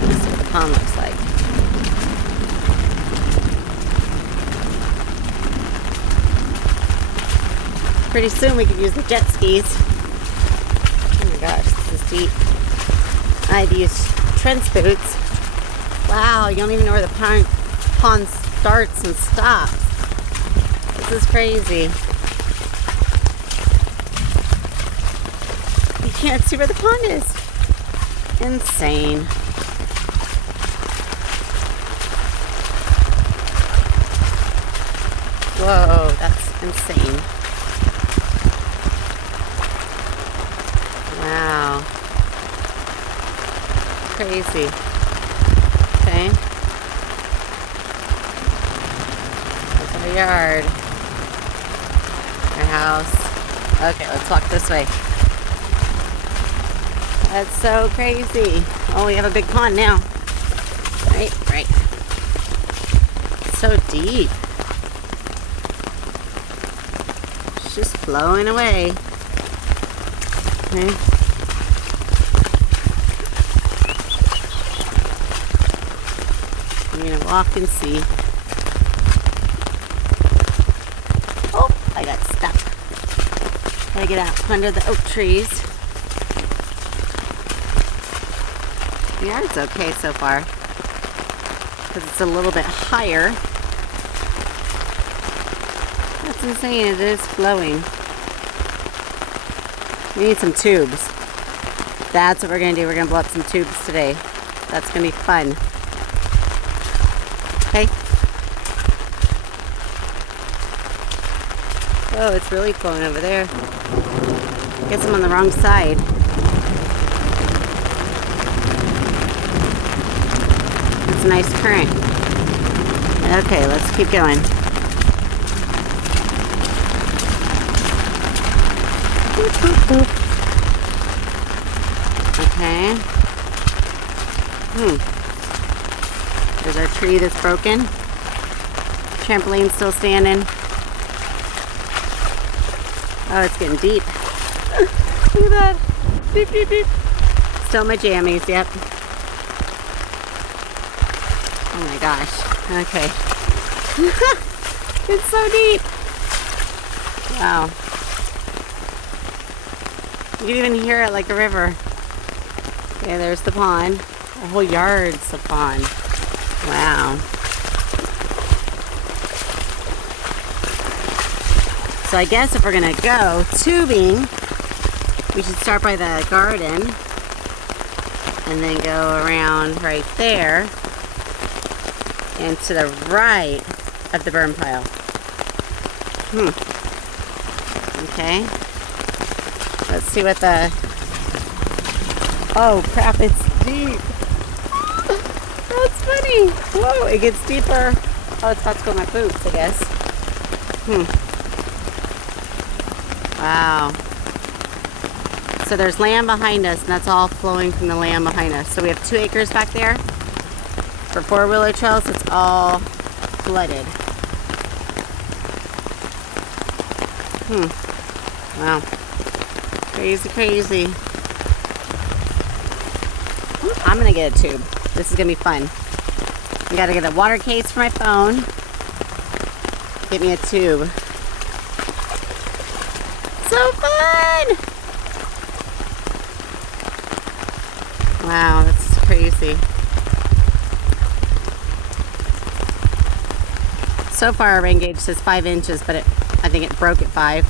That's what the pond looks like. Pretty soon we could use the jet skis. Oh my gosh, this is deep. I had to use trench boots. Wow, you don't even know where the pond starts and stops. This is crazy. You can't see where the pond is. Insane. Whoa, that's insane. Wow. Crazy. Okay. That's our yard. Our house. Okay, let's walk this way. That's so crazy. Oh, we have a big pond now. Right. It's so deep. It's just flowing away. Okay. I'm gonna walk and see. Oh, I got stuck. Gotta get out under the oak trees. The yard's okay so far, because it's a little bit higher. That's insane, it is flowing. We need some tubes. That's what we're gonna do. We're gonna blow up some tubes today. That's gonna be fun. Okay. Oh, it's really flowing over there. I guess I'm on the wrong side. It's a nice current. Okay, let's keep going. Boop, boop, boop. Okay. There's our tree that's broken. Trampoline's still standing. Oh, it's getting deep. Look at that. Beep, beep, beep. Still my jammies, yep. Oh my gosh. Okay. It's so deep. Wow. You can even hear it like a river. Okay, there's the pond. Our whole yard's a pond. Wow. So I guess if we're gonna go tubing, we should start by the garden and then go around right there and to the right of the burn pile. Okay. Let's see what the... Oh crap, it's deep. That's funny. Whoa, it gets deeper. Oh, it's about to go in my boots, I guess. Wow. So there's land behind us, and that's all flowing from the land behind us. So we have 2 acres back there. For 4-wheeler trails, it's all flooded. Wow. Crazy, crazy. I'm gonna get a tube. This is gonna be fun. I gotta get a water case for my phone. Get me a tube. So fun! Wow, that's crazy. So far our rain gauge says 5 inches, but I think it broke at 5.